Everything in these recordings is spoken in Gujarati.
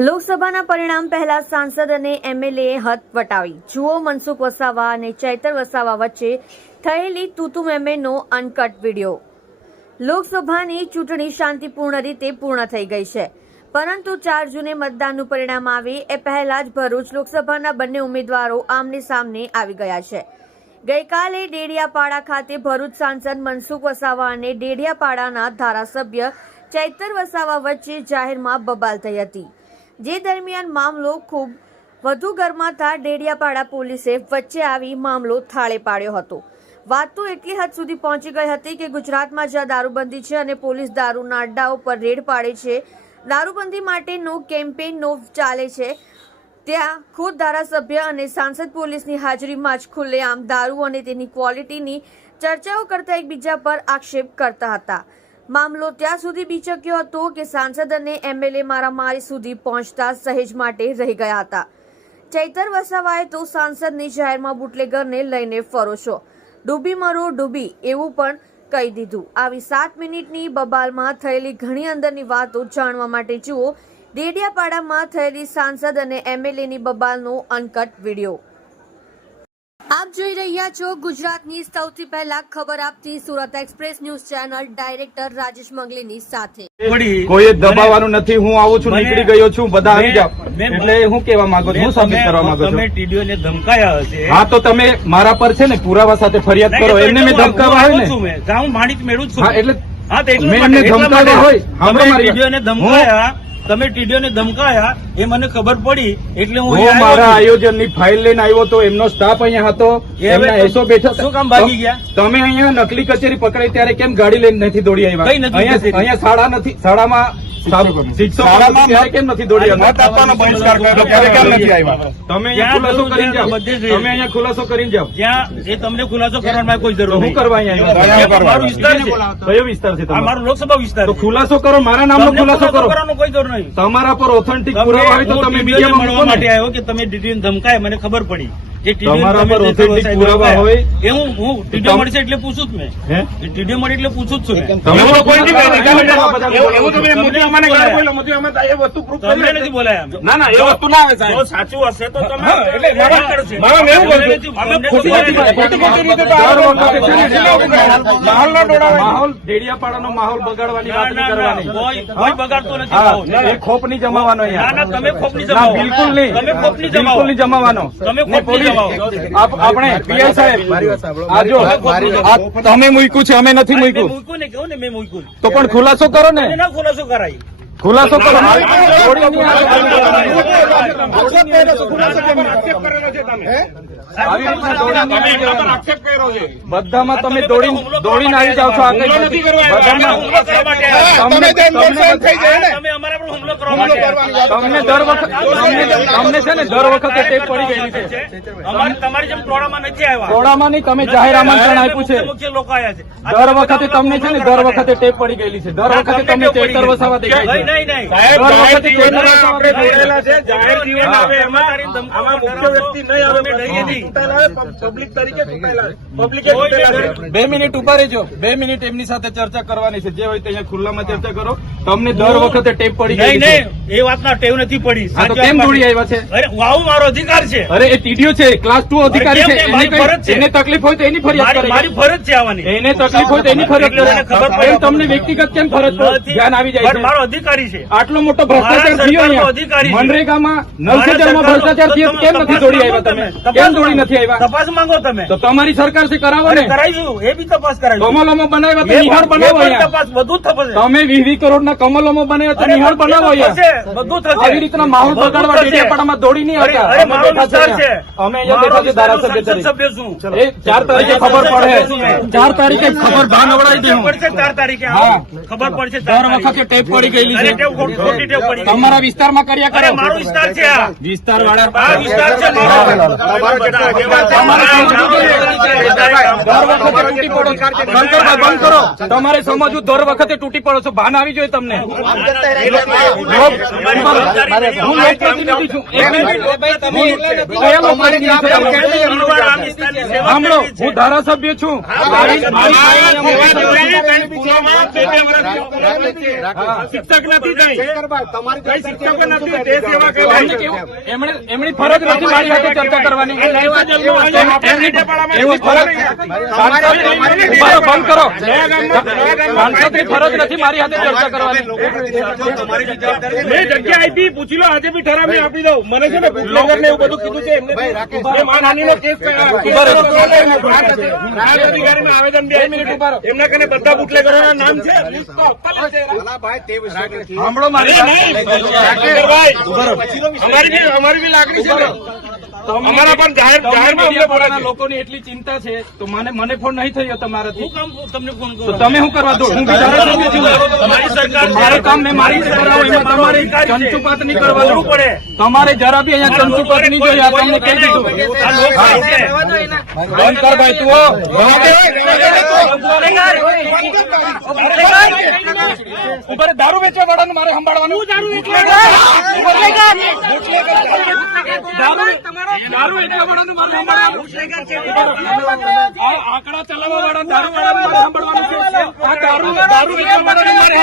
લોકસભાના પરિણામ પહેલા સાંસદ અને એમએલએ હદ વટાવી. જુઓ મનસુખ વસાવા અને ચૈતર વસાવા વચ્ચે થયેલી તુતુ મેમેનો અનકટ વીડિયો. લોકસભાની ચૂંટણી શાંતિપૂર્ણ રીતે પૂર્ણ થઈ ગઈ છે. પરંતુ ચાર જૂને મતદાનનું પરિણામ આવે એ પહેલા જ ભરૂચ લોકસભાના બંને ઉમેદવારો આમને સામને આવી ગયા છે. ગઈકાલે ડેડિયાપાડા ખાતે ભરૂચ સાંસદ મનસુખ વસાવા અને ડેડિયાપાડાના ધારાસભ્ય ચૈતર વસાવા વચ્ચે જાહેરમાં બબાલ થઈ હતી. જે દરમિયાન મામલો ખૂબ વધુ ગરમાતા ડેડિયાપાડા પોલીસે વચ્ચે આવી મામલો થાળે પાડ્યો હતો. વાત તો એટલી હદ સુધી પહોંચી ગઈ હતી કે ગુજરાતમાં જ્યાં દારૂબંધી છે અને પોલીસ દારૂના અડ્ડાઓ પર રેડ પાડે છે, દારૂબંધી માટેનો કેમ્પેઇનનો ચાલે છે, ત્યાં ખુદ ધારાસભ્ય અને સાંસદ પોલીસની હાજરીમાં જ ખુલ્લેઆમ દારૂ અને તેની ક્વોલિટીની ચર્ચાઓ કરતા એકબીજા પર આક્ષેપ કરતા હતા. મામલો ત્યાં સુધી બીચક્યો હતો કે સાંસદ અને એમએલએ મારામારી સુધી પહોંચતા સહેજ માટે રહી ગયા હતા. ચૈતર વસાવાએ તો સાંસદની જાહેરમાં બુટલેગરને લઈને ફરો છો ડૂબી મરો, ડૂબી, એવું પણ કહી દીધું. આવી સાત મિનિટની બબાલમાં થયેલી ઘણી અંદરની વાતો જાણવા માટે જુઓ. ડેડિયાપાડામાં થયેલી સાંસદ અને એમએલએની બબાલનો અનકટ વીડિયો. આપ જોઈ રહ્યા છો ગુજરાતની સૌથી પહેલા ખબર આપતી Surat express news channel director Rajesh મંગલીની સાથે. કોઈ દબાવવાનું નથી હું આવું છું નીકળી ગયો છું બધા આવી જાઓ. એટલે હું કેવા માંગુ છું હું સાબિત કરવા માંગુ તમે છું. ટીડીઓ ને ધમકાયા હશે. હા તો તમે મારા પર છે ને પુરાવા સાથે ફરિયાદ કરો એમને મેં હું- ધમકાવા હું હોય છું ને હું માણિક મેળવું છું. એટલે હા, તો એટલા મેં એમને ધમકાવ્યા હોય. ધમકાયા. તમે ટીડીઓને ધમકાયા એ મને ખબર પડી એટલે હું મારા આયોજનની ફાઇલ લઈને આવ્યો તો એમનો સ્ટાફ અહીંયા હતો એમના એસો બેઠા શું કામ ભાગી ગયા? તમે અહીંયા નકલી કચેરી પકડાઈ ત્યારે કેમ ગાડી લઈને નથી દોડી આવ્યા? કઈ નકલી અહીંયા શાળા નથી શાળામાં શિક્ષકો કેમ નથી દોડી આવ્યા? મત આપવાનો બહિષ્કાર કર્યો ત્યારે કેમ નથી આવ્યા? તમે ખુલાસો કરીને જાઓ. તમે અહીંયા ખુલાસો કરીને જાઓ. ત્યાં એ તમને ખુલાસો કરવાનો કોઈ જરૂર હું કરવા અહીંયા વિસ્તાર છે. કયો વિસ્તાર છે તમારો? લોકસભા વિસ્તાર ખુલાસો કરો મારા નામનો ખુલાસો કરો. કરવાનો કોઈ જરૂર નહીં તમારા પર ઓથેન્ટિક પુરાવા હોય તો તમે મીડિયા મીડિયામાં મળવા માટે આવ્યો કે તમે ડીડીઓને ધમકાય મને ખબર પડી. જે તમારા પર જે પુરાવા હોય. એ હું હું ટીડીઓ મળશે એટલે પૂછું જ મેં ટીડીઓ મળી એટલે પૂછું જ છું તમે એવું કોઈ નહીં તમે કહે. બધા એવું- એવું તમે મોદી અમાને બોલાયા. બોલ્યો, મોદી અમે એ વસ્તુ proof કરી નથી બોલાયા ના ના એ વસ્તુ ના આવે સાહેબ સાચું હશે તો તમે એટલે મારા- કરશે. મારા એવું બોલજો. અમે ખોટી બોલાયા નથી- નથી. ખોટી ખોટી રીતે તો આ વખતે છે ને જિલ્લા ઉભરાય. માહોલ ના દોડાવાય. માહોલ ડેડિયાપાડાનો માહોલ બગાડવાની વાત નહીં કરવાની કોઈ બગાડતો નથી એ ખોપ નહીં જમાવાનો ના ના તમે ખોપ નહીં જમાવો બિલકુલ નહીં તમે ખોપની જમાવો બિલકુલ નહીં જમાવાનો તમે ને આપણે પીઆઈ સાહેબ આજો તમે મૂક્યું છે અમે નથી મૂક્યું. મૂક્યું ને કહું ને મેં મૂક્યું? તો પણ ખુલાસો કરો ના ખુલાસો કરાય. ખુલાસો કરો. બધામાં તમે દોડીને દોડીને આવી જાઓ છો. તમને દર વખત તમને છે ને દર વખતે ટેપ પડી ગયેલી છે. તમારી જેમ ટોળામાં નથી આવ્યા. ટોળામાં નહીં તમે જાહેર આમંત્રણ આપ્યું છે. લોકો આવ્યા છે. દર વખતે તમને છે ને દર વખતે ટેપ પડી ગયેલી છે. દર વખતે તમને ચેતર વસાવા દેખાય છે. સાહેબ જાહેર જીવનમાં આપણે જોડેલા છે જાહેર જીવન આવે એમાં આમાં મુખ્ય વ્યક્તિ નહીં આવે તમે ડરી હતી. ચૂંટાયેલા આવે, પબ્લિક તરીકે પબ્લિકે બે મિનિટ ઊભા રહેજો. બે મિનિટ એમની સાથે ચર્ચા કરવાની છે. જે હોય તે અહીંયા ખુલ્લામાં ચર્ચા કરો. તમને દર વખતે ટેપ પડી નહીં નહીં. એ વાતના ટેવ નથી પડી. તો કેમ દોડી આવ્યા છે? અરે વાવ મારો અધિકાર છે. અરે એ ટીડીઓ છે ક્લાસ ટુ અધિકારી છે? એને તકલીફ હોય તો એની ફરિયાદ મારી ફરજ છે આવવાની. એને તકલીફ હોય તો એની ખબર પડે. તમને વ્યક્તિગત કેમ ફરજ ધ્યાન આવી જાય મારો અધિકારી છે. આટલો મોટો ભ્રષ્ટાચાર થયો અધિકારી મનરેગામાં નલ મારા સેજલમાં સરકારનો- ભ્રષ્ટાચાર થયો કેમ નથી દોડી આવ્યા તમે? કેમ દોડી નથી આવ્યા? તપાસ માંગો તમે. તો તમારી સરકારથી કરાવો ને. કરાવીશું એ બી તપાસ કરાવી કમલોમાં બનાવ્યા તો નિહાળ બનાવો તપાસ બધું થશે. તમે વીસ વીસ કરોડના કમલોમાં બનાવ્યા તો નિહાળ બનાવો અહીંયા. બધું થશે. આવી રીતના માહોલ બગાડવા ડેડિયાપાડામાં દોડી નહીં અરે અમે અહીંયા. બેઠા છે ધારાસભ્ય તરીકે સભ્ય છું. એ ચાર તારીખે ખબર પડે. ચાર તારીખે ખબર ભાન અવડાવી દે ચાર તારીખે ખબર પડશે દર વખતે ટેપ પડી ગયેલી છે. તમારા વિસ્તારમાં કર્યા કરો મારો વિસ્તાર છે આ વિસ્તાર વાળા વિસ્તાર છે બંધ કરો તમારે સમજવું દર વખતે તૂટી પડો છો ભાન આવી જોઈએ તમને હું એક છો? સાંભળો હું ધારાસભ્ય છું શિક્ષક શિક્ષક નથી કઈ શિક્ષકો નથી. તે સેવા કરે. એમને કેવું- એમણે એમની ફરજ નથી મારી સાથે ચર્ચા કરવાની. એમની ફરજ બંધ કરો. સાંસદની ફરજ નથી મારી સાથે ચર્ચા કરવાની. મેં જગ્યા આપી પૂછી લો આજે બી ઠરાવી આપી દઉં. મને છે ને બુટલેગર ને એવું બધું કીધું છે એમને એ માનહાનિનો કેસ ઊભા આવેદન બે મિનિટ ઊભા એમના કને બધા બુટલેગરોના નામ છે. સાંભળો મારી અમારી બી લાગણી છે. અમારા પણ જાહેર તમને જાહેરમાં અમને મીડિયાવાળાના બોલાય છે. લોકોની એટલી ચિંતા છે તો મને મને ફોન નહીં થયો તમારાથી તમને ફોન તો તમે શું કરવા દો હું તમારી સરકાર. કામ મેં મારી એમાં તમારે ચંચુપાત નહીં કરવાનું કરવું પડે. તમારે જરા બી અહીંયા ચંચુપાત નહીં જોઈએ આ તમને કહી દીધું. બંધ ભાઈ તું. ઉપર દારૂ વેચવા વાળાનું મારે સંભાળવાનું દારૂ વેચવા આંકડા ચલાવવા વાળા દારૂ વાળા સાંભળવાનું છે. આ દારૂ દારૂ વેચવા વાળાનું મારે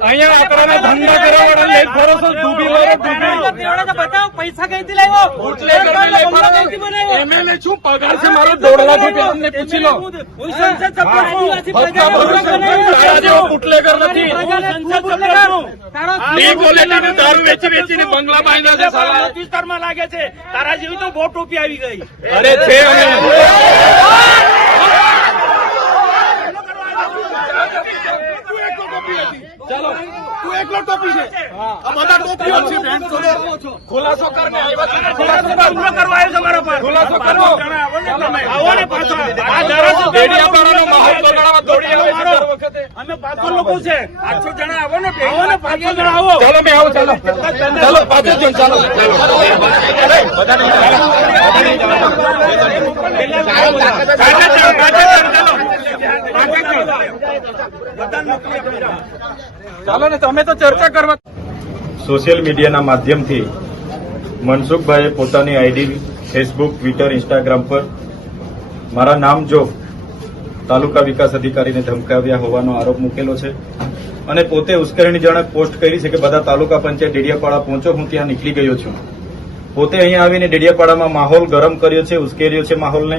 અહીંયા આંકડાના ધંધા કરવા વાળા લઈ ફરો ડૂબી ગયો ડૂબી પૈસા કઈથી લાવ્યો? લઈ એમએલએ શું પગાર છે મારો દોઢ લાખ રૂપિયા તમને પૂછી લો. તારા જેવો બુટલેગર નથી. ડી ક્વોલિટી નું દારૂ વેચી વેચીને બંગલા બાંધ્યા છે સારા વિસ્તારમાં લાગે છે તારા જેવી તો બહુ ટોપી આવી ગઈ. અરે છે અમે ખુલાસો કરને આવ્યા છે. ખુલાસો કર. હુમલો કરવા આવ્યો છે મારા પર. ખુલાસો કરો. આવો ને પાછો. આ ધારાસભ્ય ડેડિયાપાડાનો માહોલ બગાડવા દોડી આવે છે. વખતે. અમે પાંચસો લોકો છે. પાંચસો જણા આવો ને આવો ને પાંચસો જણા આવો. ચાલો મેં આવો ચાલો. ચાલો પાછળ જણ ચાલો ચાલો, ચાલો. ને, તમે તો ચર્ચા કરવા સોશિયલ મીડિયાના માધ્યમથી મનસુખભાઈએ પોતાની આઈડી, ફેસબુક, ટ્વિટર, ઇન્સ્ટાગ્રામ પર મારા નામ જો તાલુકા વિકાસ અધિકારીને ધમકાવ્યા હોવાનો આરોપ મૂકેલો છે અને પોતે ઉશ્કેરણીજનક પોસ્ટ કરી છે કે બધા તાલુકા પંચાયત ડેડિયાપાડા પહોંચો, હું ત્યાં નીકળી ગયો છું પોતે અહીંયા આવીને ડેડિયાપાડામાં માહોલ ગરમ કર્યો છે, ઉશ્કેર્યો છે માહોલને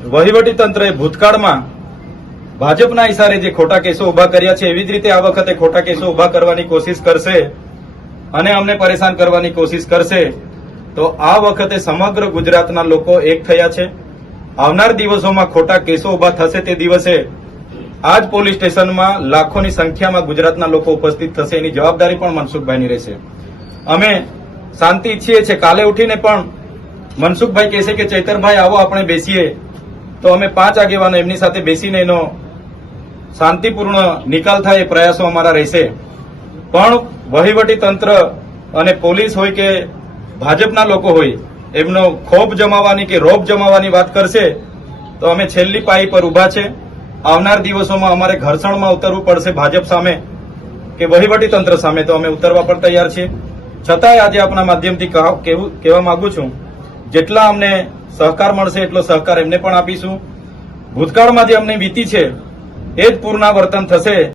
વહીવટી તંત્રએ ભૂતકાળમાં ભાજપના ઇશારે જે ખોટા કેસો ઊભા કર્યા છે, એવી જ રીતે આ વખતે ખોટા કેસો ઊભા કરવાની કોશિશ કરશે અને અમને પરેશાન કરવાની કોશિશ કરશે, તો આ વખતે સમગ્ર ગુજરાતના લોકો એક થયા છે. આવનાર દિવસોમાં ખોટા કેસો ઊભા થશે તે દિવસે આ જ પોલીસ સ્ટેશનમાં લાખોની સંખ્યામાં ગુજરાતના લોકો ઉપસ્થિત થશે, એની જવાબદારી પણ મનસુખભાઈની રહેશે. અમે શાંતિ ઈચ્છીએ છીએ, કાલે ઉઠીને પણ મનસુખભાઈ કહેશે કે, ચૈતરભાઈ, આવો, આપણે બેસીએ. તો અમે પાંચ આગેવાનો એમની સાથે બેસીને એનો શાંતિપૂર્ણ નિકાલ થાય એ પ્રયાસો અમારા રહેશે. પણ વહીવટી તંત્ર અને પોલીસ હોય કે ભાજપના લોકો હોય, એમનો ખોફ જમાવવાની કે રોપ જમાવવાની વાત કરશે, તો અમે છેલ્લી પાઈ પર ઊભા છે. આવનાર દિવસોમાં અમારે ઘર્ષણમાં ઉતરવું પડશે ભાજપ સામે કે વહીવટી તંત્ર સામે, તો અમે ઉતરવા પણ તૈયાર છીએ. છતાંય આજે આપણા માધ્યમથી કહેવા માંગુ છું, જેટલા અમને સહકાર મળશે એટલો સહકાર એમને પણ આપીશું. ભૂતકાળમાં જે અમને વીતી છે, એ જ પુનરાવર્તન થશે.